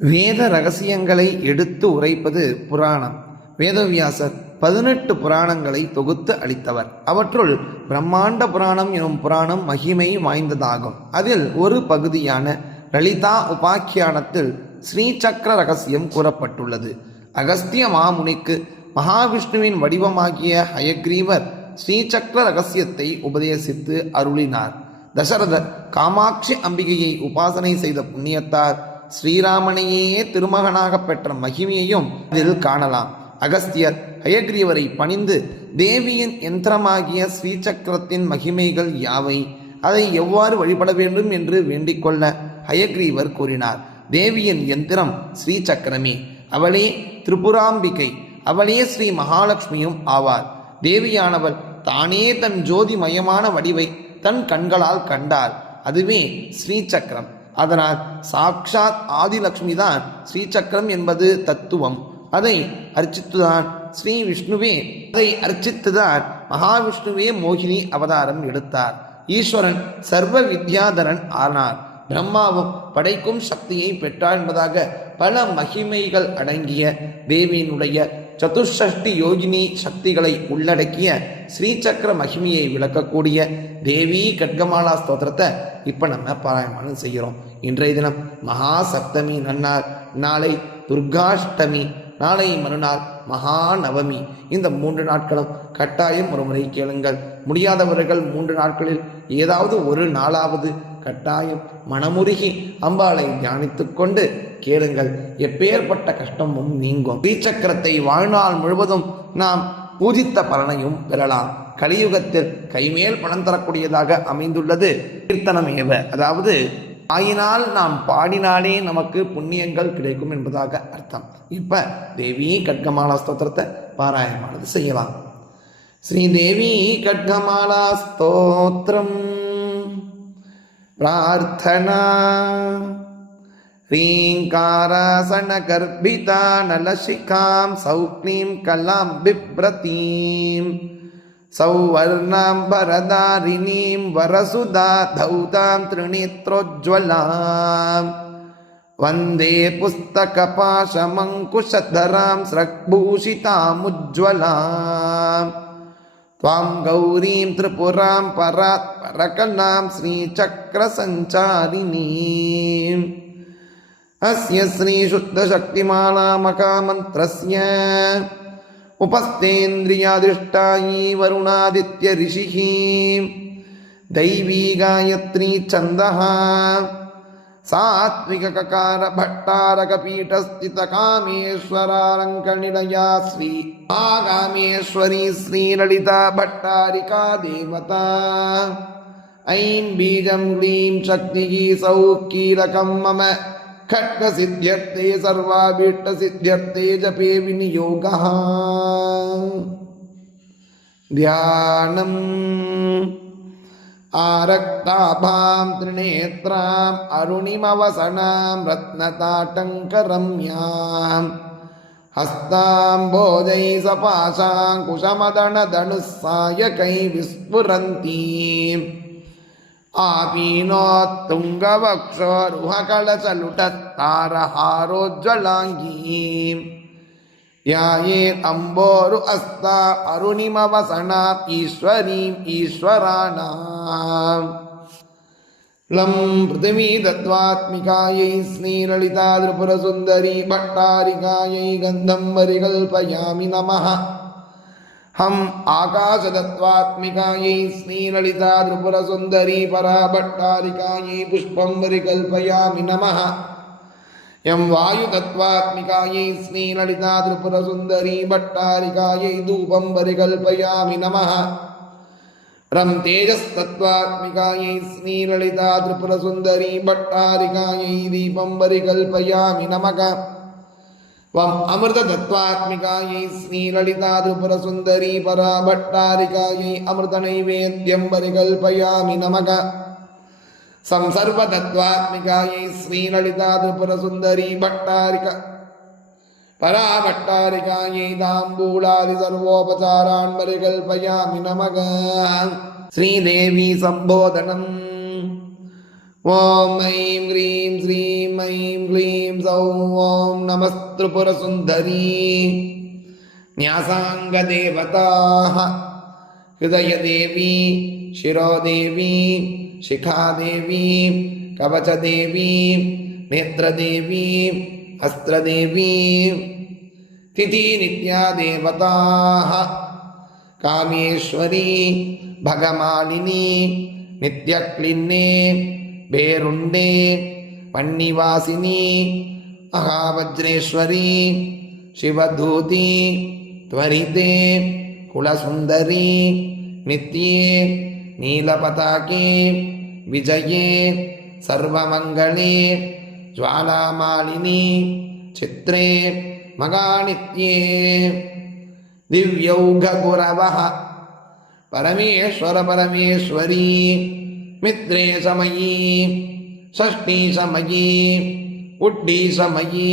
வேத ரகசியங்களை எடுத்து உரைப்பது புராணம். வேதவியாசர் பதினெட்டு புராணங்களை தொகுத்து அளித்தவர். அவற்றுள் பிரம்மாண்ட புராணம் எனும் புராணம் மகிமை வாய்ந்ததாகும். அதில் ஒரு பகுதியான லலிதா உபாக்கியானத்தில் ஸ்ரீசக்கர ரகசியம் கூறப்பட்டுள்ளது. அகஸ்திய மாமுனிக்கு மகாவிஷ்ணுவின் வடிவமாகிய ஹயக்ரீவர் ஸ்ரீசக்கர ரகசியத்தை உபதேசித்து அருளினார். தசரதர் காமாட்சி அம்பிகையை உபாசனை செய்த புண்ணியத்தார் ஸ்ரீராமனையே திருமகனாக பெற்ற மகிமையையும் இதில் காணலாம். அகஸ்தியர் ஹயக்ரீவரை பணிந்து தேவியின் யந்திரமாகிய ஸ்ரீசக்கரத்தின் மகிமைகள் யாவை? அதை எவ்வாறு வழிபட வேண்டும் என்று வேண்டிக்கொள்ள ஹயக்ரீவர் கூறினார். தேவியின் யந்திரம் ஸ்ரீசக்கரமே. அவளே திரிபுராம்பிகை. அவளே ஸ்ரீ மகாலட்சுமியும் ஆவார். தேவியானவள் தானே தன் ஜோதிமயமான வடிவை தன் கண்களால் கண்டாள். அதுவே ஸ்ரீசக்கரம். அதனால் சாக்ஷாத் ஆதிலக்ஷ்மி தான் ஸ்ரீசக்கரம் என்பது தத்துவம். அதை அர்ச்சித்துதான் ஸ்ரீ விஷ்ணுவே அதை அர்ச்சித்துதான் மகாவிஷ்ணுவே மோகினி அவதாரம் எடுத்தார். ஈஸ்வரன் சர்வ வித்யாதரன் ஆனார். பிரம்மாவும் படைக்கும் சக்தியை பெற்றார் என்பதாக பல மகிமைகள் அடங்கிய தேவியினுடைய சதுஷ்டி யோகினி சக்திகளை உள்ளடக்கிய ஸ்ரீசக்கர மகிமையை விளக்கக்கூடிய தேவி கட்கமாலா ஸ்தோத்திரத்தை இப்போ நம்ம பாராயணம் செய்கிறோம். இன்றைய தினம் மகா சப்தமி நன்னார் நாளை துர்காஷ்டமி. நாளை மறுநாள் மகா நவமி இந்த மூன்று நாட்களும் கட்டாயம் ஒரு முறை கேளுங்கள். முடியாதவர்கள் மூன்று நாட்களில் ஏதாவது ஒரு நாளாவது கட்டாயம் மனமுருகி அம்பாளை தியானித்து கொண்டு கேளுங்கள். எப்பேற்பட்ட கஷ்டமும் நீங்கும். ஸ்ரீசக்கரத்தை வாழ்நாள் முழுவதும் நாம் பூஜித்த பலனையும் பெறலாம். கலியுகத்தில் கைமேல் பணம் தரக்கூடியதாக அமைந்துள்ளது. கீர்த்தனமேவ. அதாவது ஆயினால் நாம் பாடினாலே நமக்கு புண்ணியங்கள் கிடைக்கும் என்பதாக அர்த்தம் இப்ப தேவி கட்கமாலா ஸ்தோத்திரத்தை பாராயணமானது செய்யலாம் ஸ்ரீதேவி கட்கமாலா ஸ்தோத்திரம் பிரார்த்தனா ह्रीङ्कारासनगर्भिता नलशिखां सौक्लीं कलां बिभ्रतीं सौवर्णां वरदारिणीं वरसुधा धौतां त्रिनेत्रोज्ज्वलां वन्दे पुस्तकपाशमङ्कुशधरां स्रग्भूषितामुज्ज्वलां त्वां गौरीं त्रिपुरां परात् परकलां श्रीचक्रसञ्चारिणीम् अस्य श्रीशुद्धशक्तिमालामकामन्त्रस्य उपस्थेन्द्रियादिष्टायी वरुणादित्यऋषिः दैवी गायत्री छन्दः सात्विकककारभट्टारकपीठस्थितकामेश्वरालङ्कनिलया श्री आगामेश्वरी श्रीललिता भट्टारिका देवता ऐं बीजं क्लीं शक्तिः सौकीलकं मम खड्गसिद्ध्यर्थे सर्वाभीष्टसिद्ध्यर्थे जपे विनियोगः ध्यानम् आरक्ताभां त्रिनेत्राम् अरुणिमवसनां रत्नताटङ्करम्याम् हस्ताम्बोजैः सपाशाङ्कुशमदनधनुः सायकैः विस्फुरन्तीम् आपीनोत्तुङ्गवक्षोरुहकलचलुटत्तारहारोज्ज्वलाङ्गीम् ध्यायेतम्बोरु अस्ता अरुणिमवसनाम् ईश्वरीम् ईश्वराणाम् लं पृथिवी दत्त्वात्मिकायै स्नीललिता त्रिपुरसुन्दरी भट्टारिकायै गन्धं वरिकल्पयामि नमः हम आकाशदत्वात्मिकायै स्नीललिता त्रिपुरसुन्दरी पराभट्टारिकायै पुष्पं परिकल्पयामि नमः यं वायुतत्त्वात्मिकायै स्नीललिता त्रिपुरसुन्दरी भट्टारिकायै धूपं परिकल्पयामि नमः रं तेजस्तत्त्वात्मिकायै स्नीललिता त्रिपुरसुन्दरी भट्टारिकायै दीपं परिकल्पयामि नमः वम अमृततत्त्वात्मिकायै श्रीललिता त्रिपुरसुन्दरी परा भट्टारिकायै अमृतनैवेद्यं परिकल्पयामि नमः संसर्वतत्त्वात्मिकायै श्रीललिता त्रिपुरसुन्दरी भट्टारिक परा भट्टारिकायै ताम्बूलादि सर्वोपचारान् परिकल्पयामि नमः श्रीदेवी सम्बोधनम् ॐ ऐं ह्रीं श्रीं ऐं क्लीं सौं ॐ नमस्त्रिपुरसुन्दरी न्यासाङ्गदेवताः हृदयदेवी शिरोदेवी शिखादेवी कवचदेवी नेत्रदेवी अस्त्रदेवी तिथिनित्या देवताः कामेश्वरी भगमालिनी नित्यक्लिन्ने பேருண்டே பன்னிவாசினி மகாவஜ்ரேஸ்வரி சிவதூதி त्वरिते कुलसुन्दरी नित्ये नीलपताके विजये सर्वमङ्गले ज्वालामालिनी चित्रे मगानित्ये दिव्यौघगुरवः परमेश्वरपरमेश्वरी मित्रे समयी षष्ठी समयी उड्डी समयी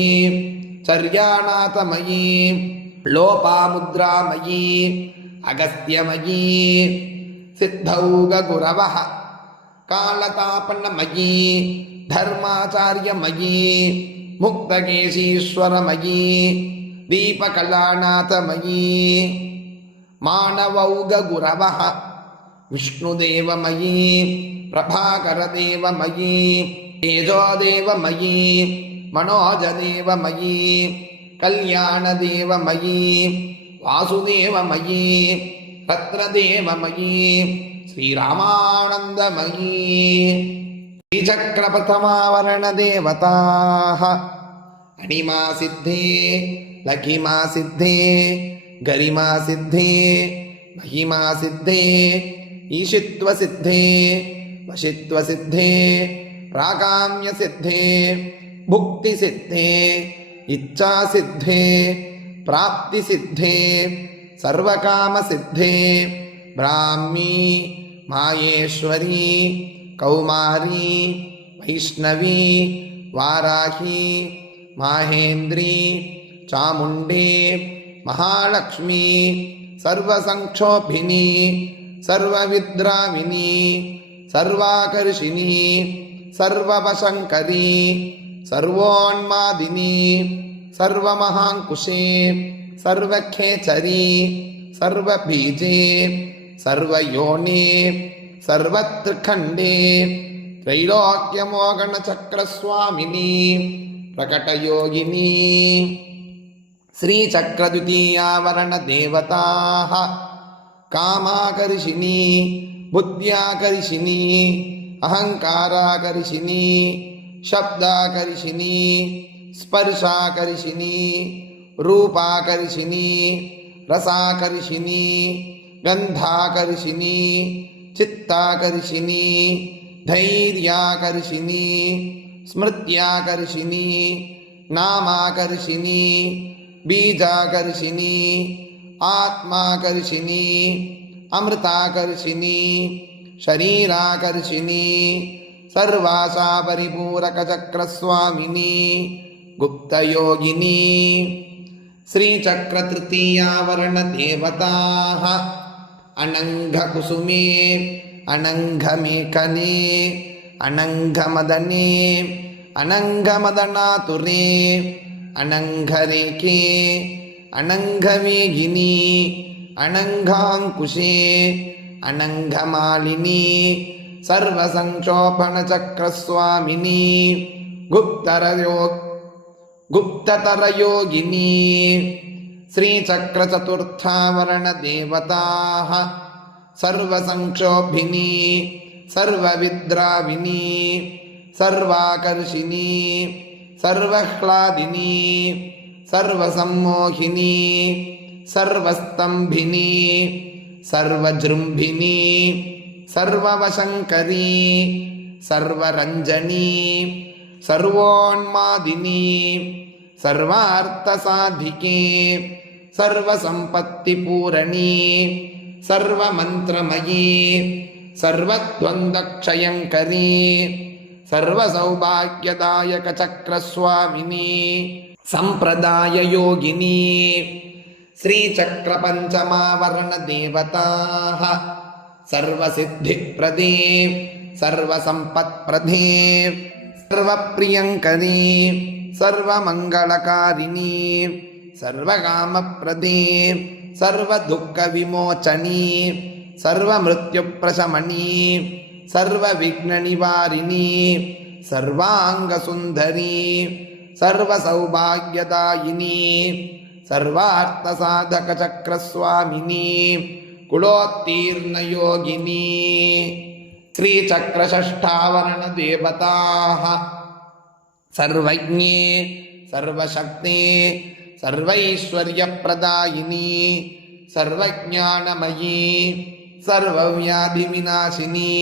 चर्यानाथमयी लोपामुद्रामयी अगस्त्यमयी सिद्धौगुरवः कालतापन्नमयी धर्माचार्यमयी मुक्तकेशीश्वरमयी दीपकलानाथमयी मानवौगुरवः विष्णुदेवमयी प्रभाकरदेवमयी तेजोदेवमयी मनोजदेवमयी कल्याणदेवमयी वासुदेवमयी रत्नदेवमयी श्रीरामानन्दमयी श्रीचक्रप्रथमावरणदेवताः अणिमा सिद्धे लघिमा सिद्धे गरिमा सिद्धे महिमा सिद्धे ईशित्वसिद्धे वशित्वसिद्धे प्राकाम्यसिद्धे भुक्तिसिद्धे इच्छासिद्धे प्राप्तिसिद्धे सर्वकामसिद्धे ब्राह्मी मायेश्वरी कौमारी वैष्णवी वाराही माहेन्द्री चामुण्डे महालक्ष्मी सर्वसङ्क्षोभिनी सर्वविद्राविनी सर्वाकर्षिणी सर्ववशङ्करी सर्वोन्मादिनी सर्वमहाङ्कुशे सर्वखेचरी सर्वबीजे सर्वयोने सर्वत्रिखण्डे त्रैलोक्यमोगणचक्रस्वामिनी प्रकटयोगिनी श्रीचक्रद्वितीयावरणदेवताः कामाकर्षिणी बुद्ध्याकर्षिणी अहङ्काराकर्षिणी शब्दाकर्षिणी स्पर्शाकर्षिणी रूपाकर्षिणी रसाकर्षिणी गन्धाकर्षिणी चित्ताकर्षिणी धैर्याकर्षिणी स्मृत्याकर्षिणी नामाकर्षिणी बीजाकर्षिणी आत्माकर्षिणी अमृताकर्षिणी शरीराकर्षिणी सर्वासा परिपूरकचक्रस्वामिनी गुप्तयोगिनी श्रीचक्रतृतीयावर्णदेवताः अनङ्घकुसुमे अनङ्घमेखने अनङ्घमदने अनङ्घमदनातुरे अनङ्घरेखे अनङ्घमेघिनी अनङ्घाङ्कुशे अनङ्घमालिनी सर्वसङ्क्षोभणचक्रस्वामिनी गुप्तरयो गुप्ततरयोगिनी श्रीचक्रचतुर्थावरणदेवताः सर्वसङ्क्षोभिनी सर्वविद्राविनी सर्वाकर्षिणी सर्वह्लादिनी सर्वसम्मोहिनी सर्वस्तम्भिनी सर्वजृम्भिनी सर्ववशङ्करी सर्वरञ्जनी सर्वोन्मादिनी सर्वार्थसाधिके सर्वसम्पत्तिपूरणी सर्वमन्त्रमयी सर्वद्वन्द्वक्षयङ्करी सर्वसौभाग्यदायकचक्रस्वामिनी सम्प्रदाययोगिनी श्रीचक्रपञ्चमावरणदेवताः सर्वसिद्धिप्रदे सर्वसम्पत्प्रधे सर्वप्रियङ्करी सर्वमङ्गलकारिणी सर्वकामप्रदे सर्वदुःखविमोचनी सर्वमृत्युप्रशमनी सर्वविघ्ननिवारिणी सर्वाङ्गसुन्दरी सर्वसौभाग्यदायिनी सर्वार्थसाधकचक्रस्वामिनी कुलोत्तीर्णयोगिनी श्रीचक्रषष्ठावरणदेवताः सर्वज्ञे सर्वशक्ते सर्वैश्वर्यप्रदायिनी सर्वज्ञानमयी सर्वव्याधिविनाशिनी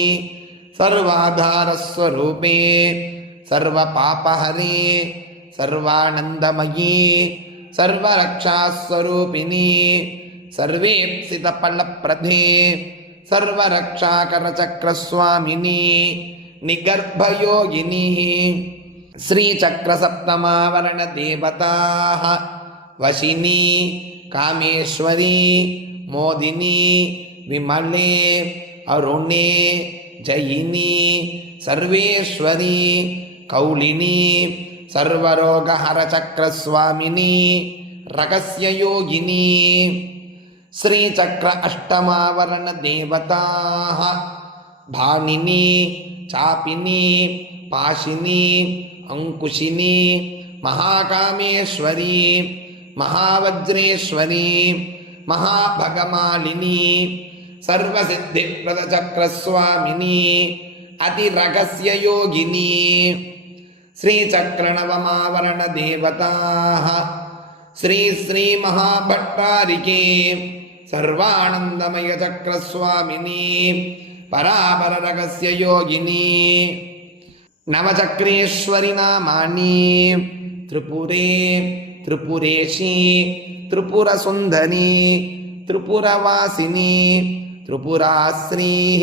सर्वाधारस्वरूपे सर्वपापहरे सर्वानन्दमयी सर्वरक्षास्वरूपिणी सर्वेप्सितफलप्रदे सर्वरक्षाकरचक्रस्वामिनी निगर्भयोगिनी श्रीचक्रसप्तमावरणदेवताः वशिनी कामेश्वरी मोदिनी विमले अरुणे जयिनी सर्वेश्वरी कौलिनी सर्वरोगहरचक्रस्वामिनी रगस्ययोगिनी श्रीचक्र अष्टमावरणदेवताः भानिनी चापिनी पाशिनी अङ्कुशिनी महाकामेश्वरी महावज्रेश्वरी महाभगमालिनी सर्वसिद्धिप्रदचक्रस्वामिनी अतिरहस्ययोगिनी श्रीचक्रनवमावरणदेवताः श्री श्रीमहाभट्टारिके सर्वानन्दमयचक्रस्वामिनी परापररहस्य योगिनी नवचक्रेश्वरि नामानि त्रिपुरे त्रिपुरेशी त्रिपुरसुन्दरी त्रिपुरवासिनी त्रिपुराश्रीः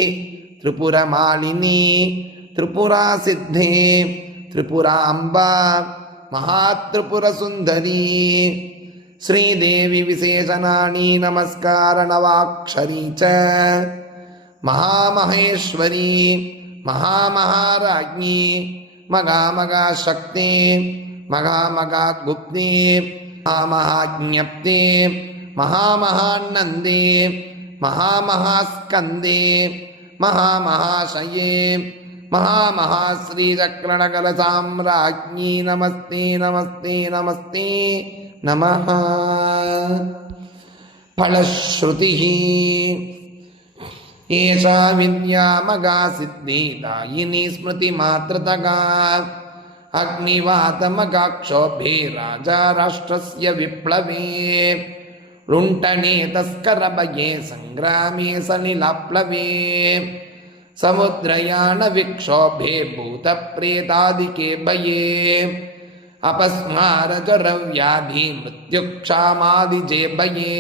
त्रिपुरमालिनी त्रिपुरासिद्धे त्रिपुराम्बा महात्रिपुरसुन्दरी श्रीदेवी विशेषणानि नमस्कारणवाक्षरी च महामहेश्वरी महामहाराज्ञी मगामगाशक्ते मगामगागुप्ते महामहाज्ञप्ते महामहानन्दे महामहास्कन्दे महामहाशये महामहाश्रीचक्रणकलसाम्राज्ञी नमस्ते नमस्ते नमस्ते नमः फलश्रुतिः एषा विद्यामगा सिद्धिदायिनी स्मृतिमातृतगा अग्निवातमगाक्षोभे राजा राष्ट्रस्य विप्लवे लुण्ठने तस्करभये सङ्ग्रामे सलिलाप्लवे समुद्रयानविक्षोभे भूतप्रेतादिके भये अपस्मारजरव्याधि मृत्युक्षामादिजे भये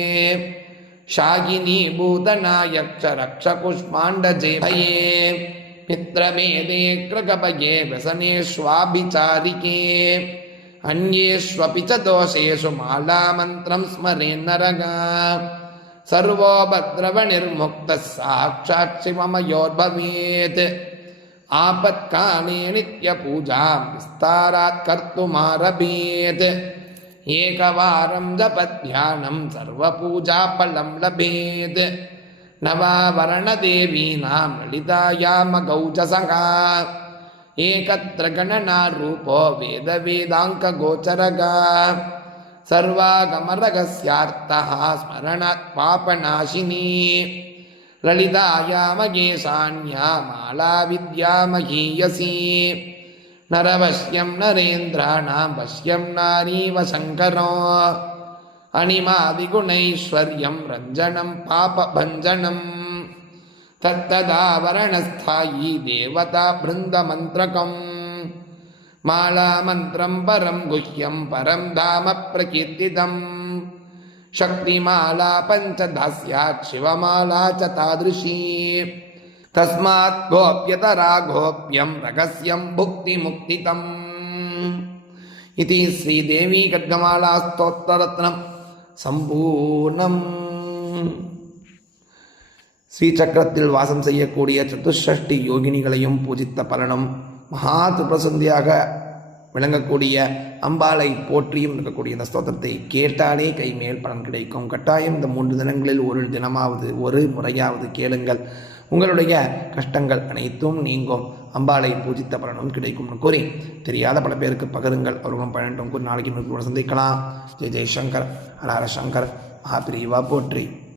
शागिनी भूतनायक्षरक्षकुष्माण्डजे भये मित्रमेदे कृगभये व्यसनेष्वाभिचारिके अन्येष्वपि च दोषेषु मालामन्त्रं स्मरेन्नरगा सर्वो भद्रवनिर्मुक्तः साक्षात् शिवमयोर्भवेत् आपत्काले नित्यपूजां विस्तारात् कर्तुमारभेत् एकवारं जपध्यानं सर्वपूजाफलं लभेत् नवावरणदेवीनां ललितायामगौजसगा एकत्र गणनारूपो वेदवेदाङ्कगोचरगा सर्वागमरगस्यार्थः स्मरणात् पापनाशिनी ललितायामगेशान्या माला विद्यामहीयसी नरवश्यं नरेन्द्राणां वश्यं नारीव शङ्करो अणिमादिगुणैश्वर्यं रञ्जनं पापभञ्जनम् तत्तदावरणस्थायी देवता बृन्दमन्त्रकम् मालामन्त्रं परं गुह्यं परं धाम प्रकीर्तितम् शक्तिमाला पञ्चधास्यात् शिवमाला च तादृशी तस्मात् गोप्यतरा गोप्यं रहस्यं भुक्तिमुक्तितम् इति श्रीदेवी खड्गमाला स्तोत्ररत्नं सम्पूर्णम् ஸ்ரீசக்கரத்தில் வாசம் செய்யக்கூடிய சதுஷ்டி யோகினிகளையும் பூஜித்த பலனும் மகா பிரசந்தியாக விளங்கக்கூடிய அம்பாளை போற்றியும் இருக்கக்கூடிய இந்த ஸ்தோத்திரத்தை கேட்டாலே கைமேல் பலன் கிடைக்கும். கட்டாயம் இந்த மூன்று தினங்களில் ஒரு தினமாவது ஒரு முறையாவது கேளுங்கள். உங்களுடைய கஷ்டங்கள் அனைத்தும் நீங்கும். அம்பாளை பூஜித்த பலனும் கிடைக்கும்னு கூறி தெரியாத பல பேருக்கு பகிருங்கள். அவர்களும் பழண்டும் கூறி நாளைக்கு சந்திக்கலாம். ஜெய் ஜெய் சங்கர் சங்கர் மகாபிரிவா போற்றி.